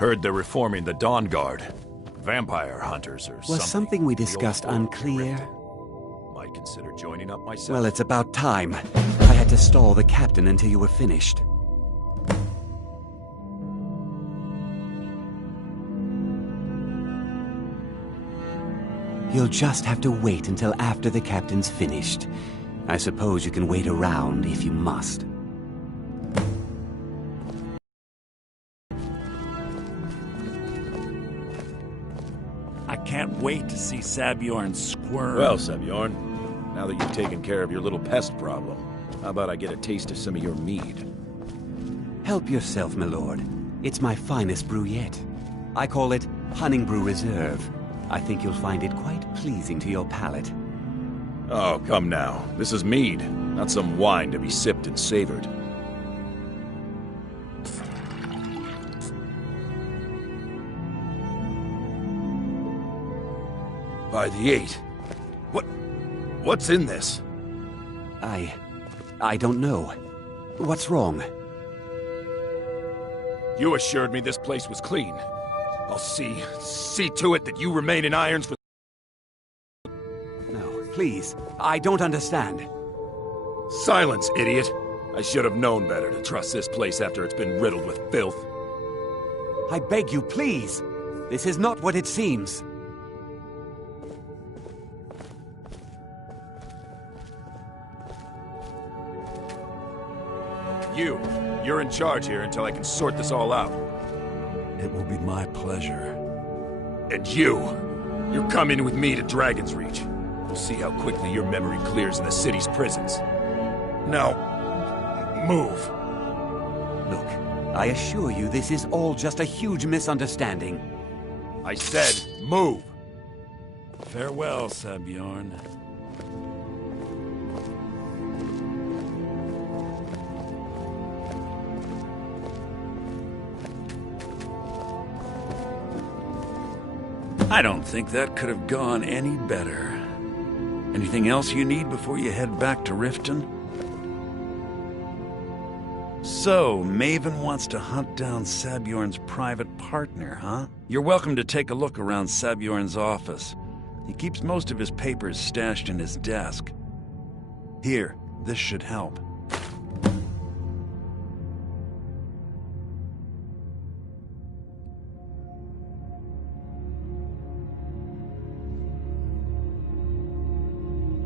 Heard they're reforming the Dawn Guard. Vampire hunters or something. Was something we discussed unclear? Might consider joining up myself. Well, it's about time. I had to stall the captain until you were finished. You'll just have to wait until after the captain's finished. I suppose you can wait around if you must. I can't wait to see Sabjorn squirm. Well, Sabjorn, now that you've taken care of your little pest problem, how about I get a taste of some of your mead? Help yourself, my lord. It's my finest brew yet. I call it Hunting Brew Reserve. I think you'll find it quite pleasing to your palate. Oh, come now. This is mead, not some wine to be sipped and savored. By the 8. What's in this? I don't know. What's wrong? You assured me this place was clean. I'll see to it that you remain in irons for... No, please. I don't understand. Silence, idiot! I should have known better to trust this place after it's been riddled with filth. I beg you, please! This is not what it seems. You're in charge here until I can sort this all out. It will be my pleasure. And you're coming with me to Dragon's Reach. We'll see how quickly your memory clears in the city's prisons. Now, move. Look, I assure you this is all just a huge misunderstanding. I said, move! Farewell, Sabjorn. I don't think that could have gone any better. Anything else you need before you head back to Riften? So, Maven wants to hunt down Sabjorn's private partner, huh? You're welcome to take a look around Sabjorn's office. He keeps most of his papers stashed in his desk. Here, this should help.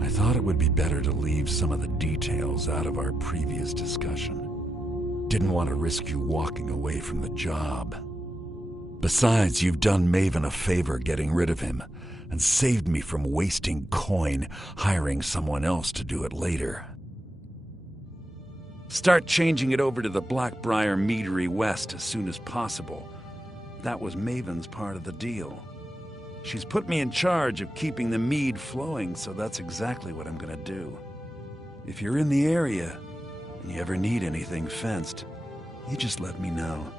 I thought it would be better to leave some of the details out of our previous discussion. Didn't want to risk you walking away from the job. Besides, you've done Maven a favor getting rid of him, and saved me from wasting coin hiring someone else to do it later. Start changing it over to the Blackbriar Meadery West as soon as possible. That was Maven's part of the deal. She's put me in charge of keeping the mead flowing, so that's exactly what I'm gonna do. If you're in the area, and you ever need anything fenced, you just let me know.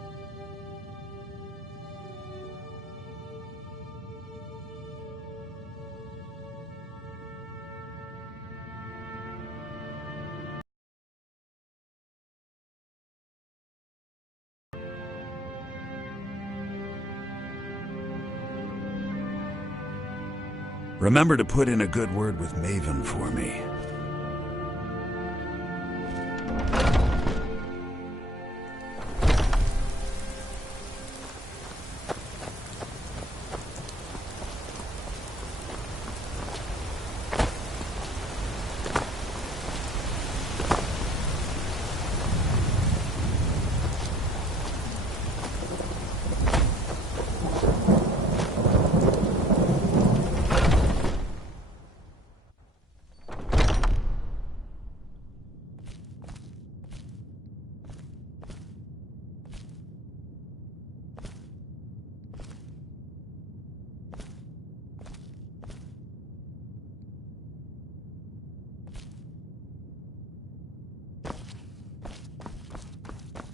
Remember to put in a good word with Maven for me.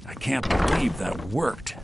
I can't believe that worked.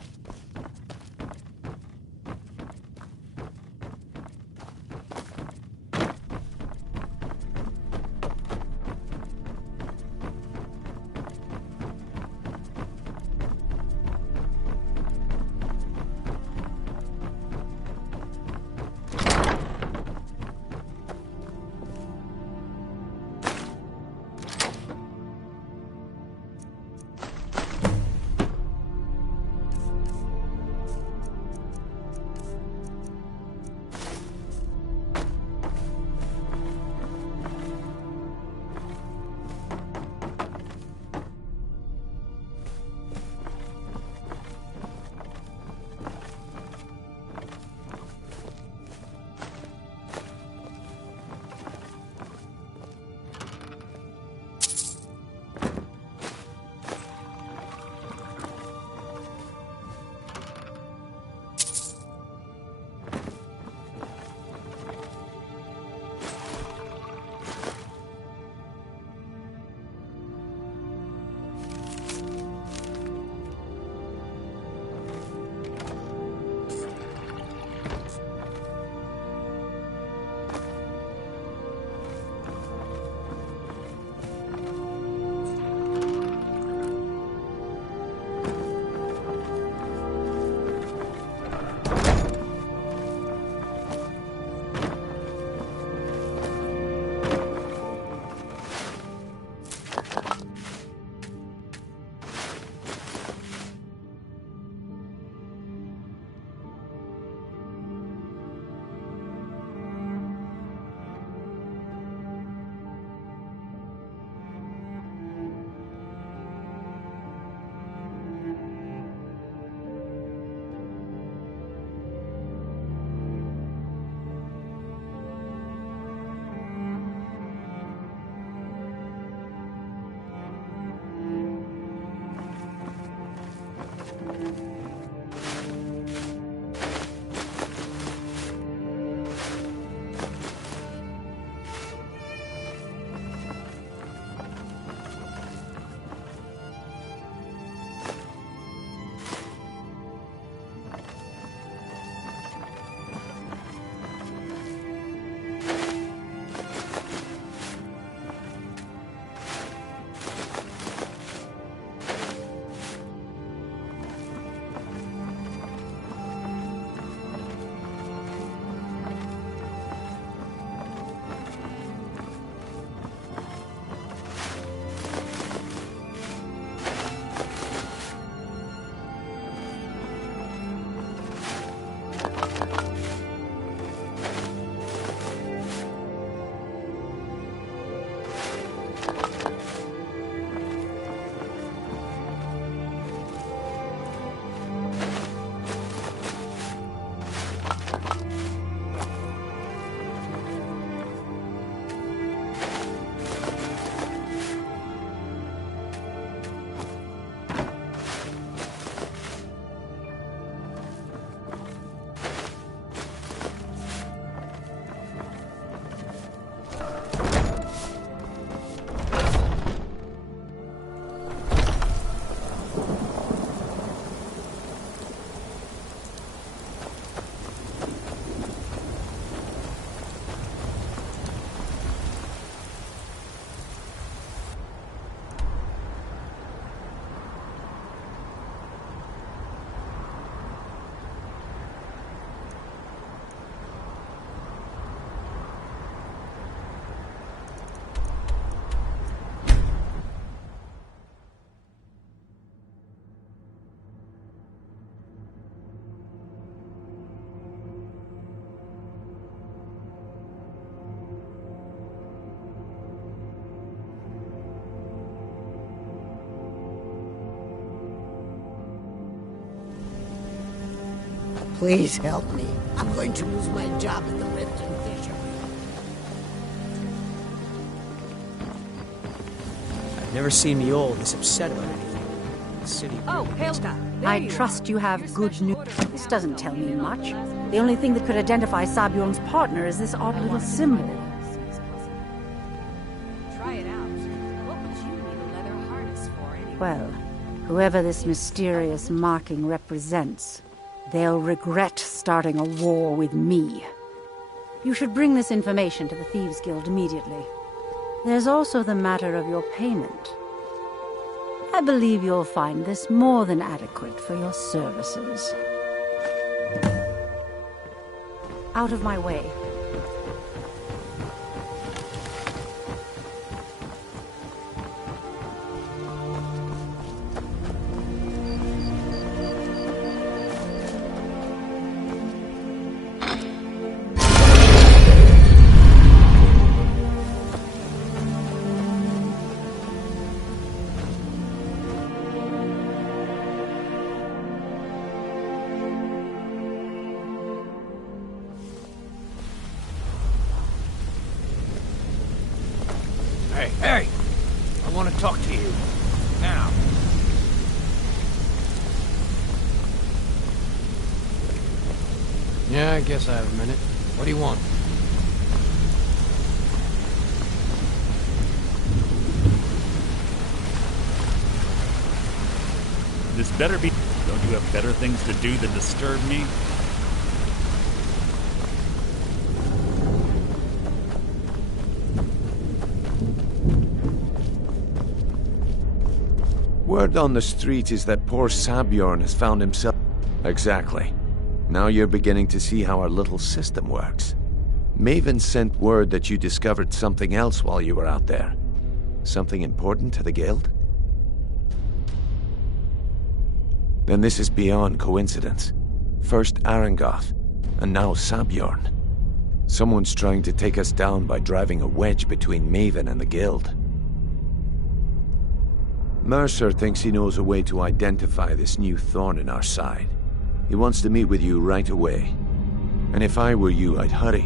Please help me. I'm going to lose my job at the Lipton Fisher. I've never seen Mule this upset about anything. The city. Oh, Hilda. I trust you have good news. This doesn't tell me much. The only thing that could identify Sabjorn's partner is this odd little symbol. Try it out. What would you need a leather harness for anyway? Well, whoever this mysterious marking represents, they'll regret starting a war with me. You should bring this information to the Thieves Guild immediately. There's also the matter of your payment. I believe you'll find this more than adequate for your services. Out of my way. Hey! I want to talk to you. Now. Yeah, I guess I have a minute. What do you want? This better be... Don't you have better things to do than disturb me? Word on the street is that poor Sabjorn has found himself... Exactly. Now you're beginning to see how our little system works. Maven sent word that you discovered something else while you were out there. Something important to the guild? Then this is beyond coincidence. First Arangoth, and now Sabjorn. Someone's trying to take us down by driving a wedge between Maven and the guild. Mercer thinks he knows a way to identify this new thorn in our side. He wants to meet with you right away. And if I were you, I'd hurry.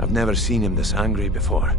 I've never seen him this angry before.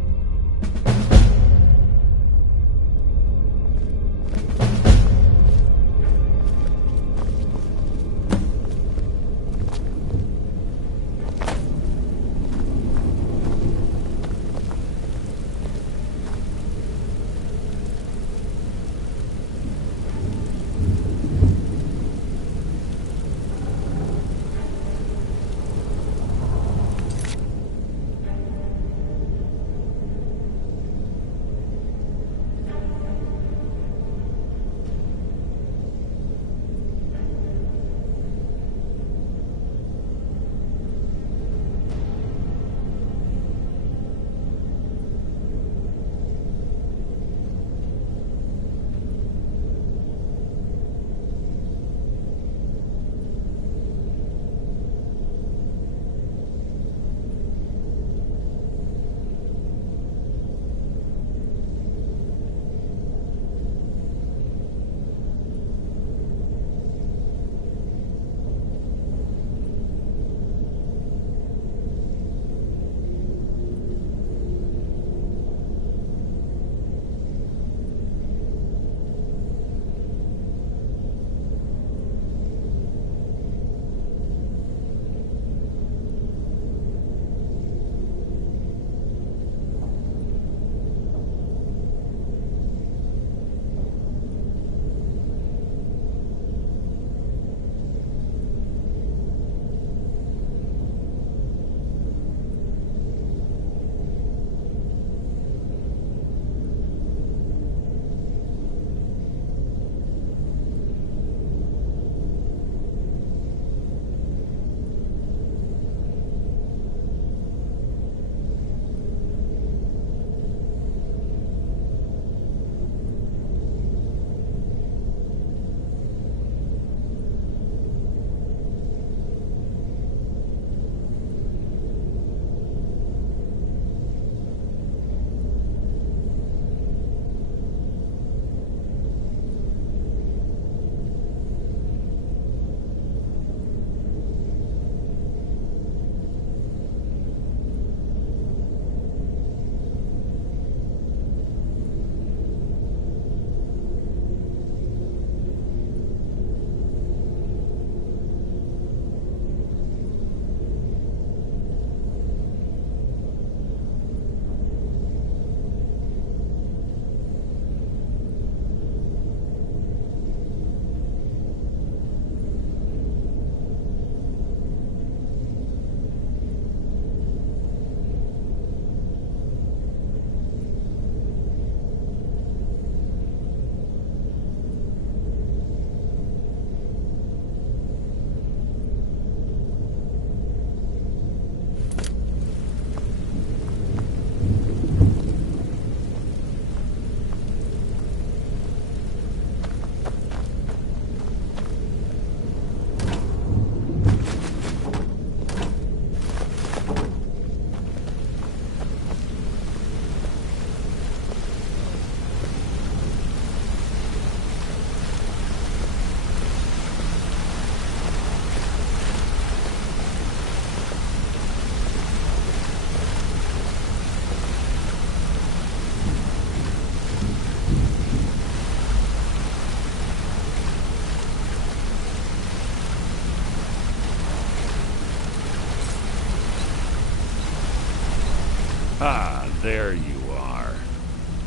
Ah, there you are.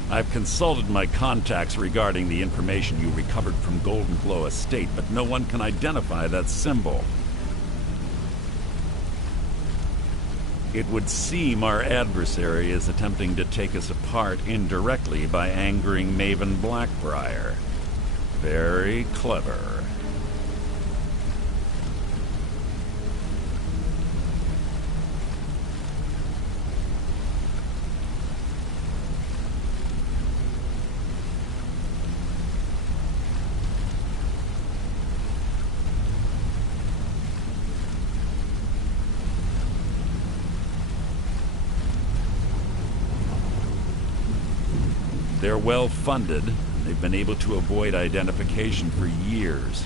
I've consulted my contacts regarding the information you recovered from Golden Glow Estate, but no one can identify that symbol. It would seem our adversary is attempting to take us apart indirectly by angering Maven Blackbriar. Very clever. They're well-funded, and they've been able to avoid identification for years.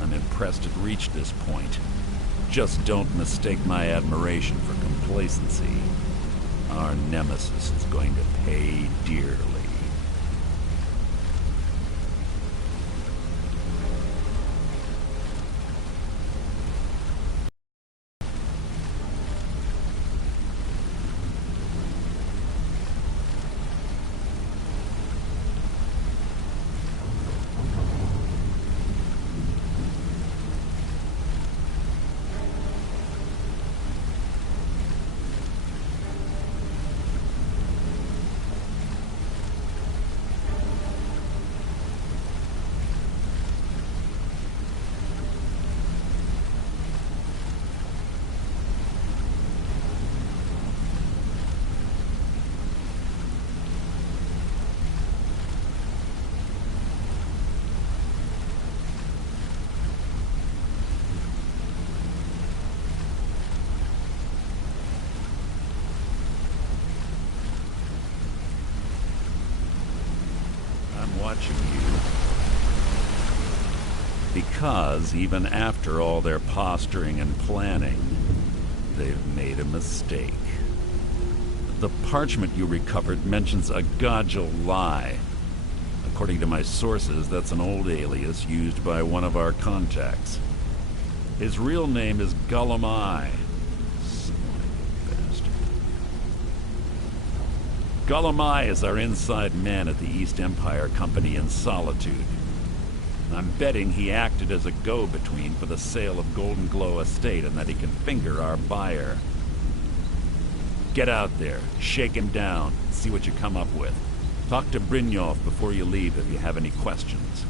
I'm impressed it reached this point. Just don't mistake my admiration for complacency. Our nemesis is going to pay dearly. Watching you. Because even after all their posturing and planning, they've made a mistake. The parchment you recovered mentions a Godgel lie. According to my sources, that's an old alias used by one of our contacts. His real name is Gullumai. Gullumai is our inside man at the East Empire Company in Solitude. I'm betting he acted as a go-between for the sale of Golden Glow Estate and that he can finger our buyer. Get out there, shake him down, see what you come up with. Talk to Brynjolf before you leave if you have any questions.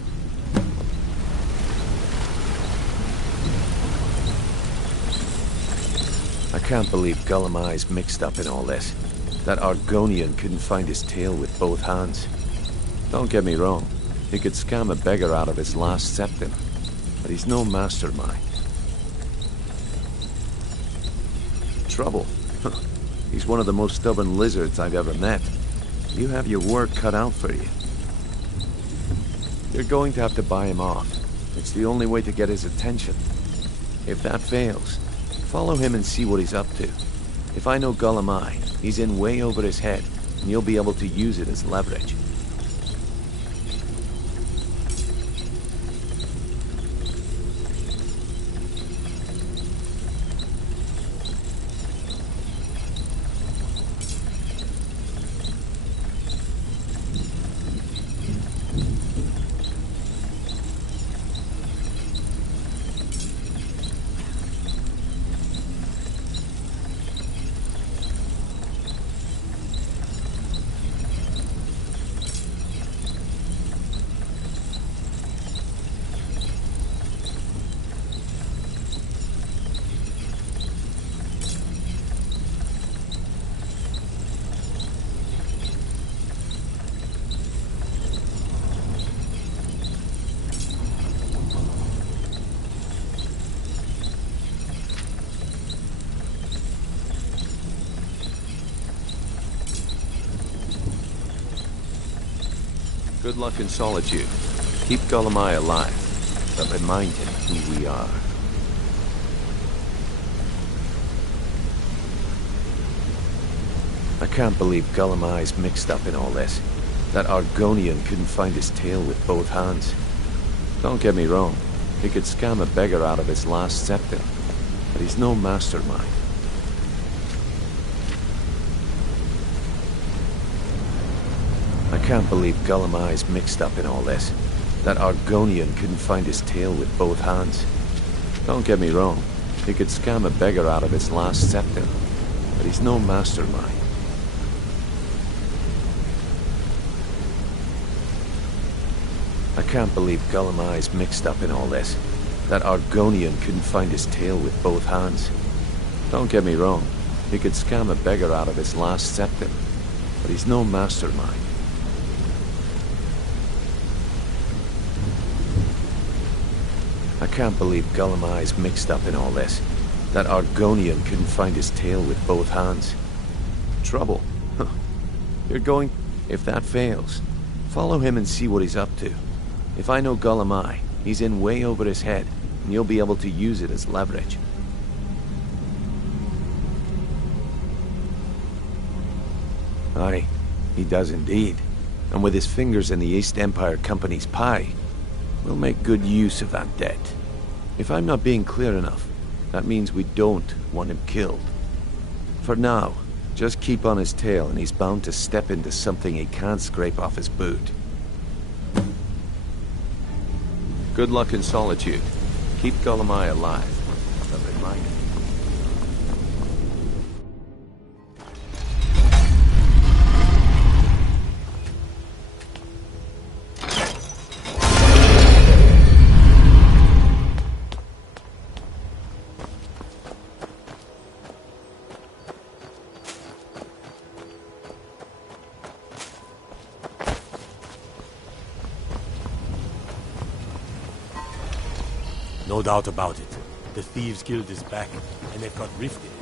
I can't believe Gullumai's mixed up in all this. That Argonian couldn't find his tail with both hands. Don't get me wrong, he could scam a beggar out of his last septim, but he's no mastermind. Trouble? He's one of the most stubborn lizards I've ever met. You have your work cut out for you. You're going to have to buy him off. It's the only way to get his attention. If that fails, follow him and see what he's up to. If I know Gullumai, he's in way over his head, and you'll be able to use it as leverage. Good luck in Solitude. Keep Gullumai alive, but remind him who we are. I can't believe Gullumai's mixed up in all this. That Argonian couldn't find his tail with both hands. Don't get me wrong, he could scam a beggar out of his last septim, but he's no mastermind. can't believe Gullumai's mixed up in all this. That Argonian couldn't find his tail with both hands. Don't get me wrong, he could scam a beggar out of his last scepter, but he's no mastermind. I can't believe Gullumai's mixed up in all this. That Argonian couldn't find his tail with both hands. Don't get me wrong, he could scam a beggar out of his last scepter, but he's no mastermind. I can't believe Gullumai's mixed up in all this. That Argonian couldn't find his tail with both hands. Trouble? Huh. You're going... If that fails, follow him and see what he's up to. If I know Gullumai, he's in way over his head, and you'll be able to use it as leverage. Aye, he does indeed. And with his fingers in the East Empire Company's pie, we'll make good use of that debt. If I'm not being clear enough, that means we don't want him killed. For now, just keep on his tail and he's bound to step into something he can't scrape off his boot. Good luck in Solitude. Keep Gullumai alive. A reminder. No doubt about it. The Thieves Guild is back, and they've got Riften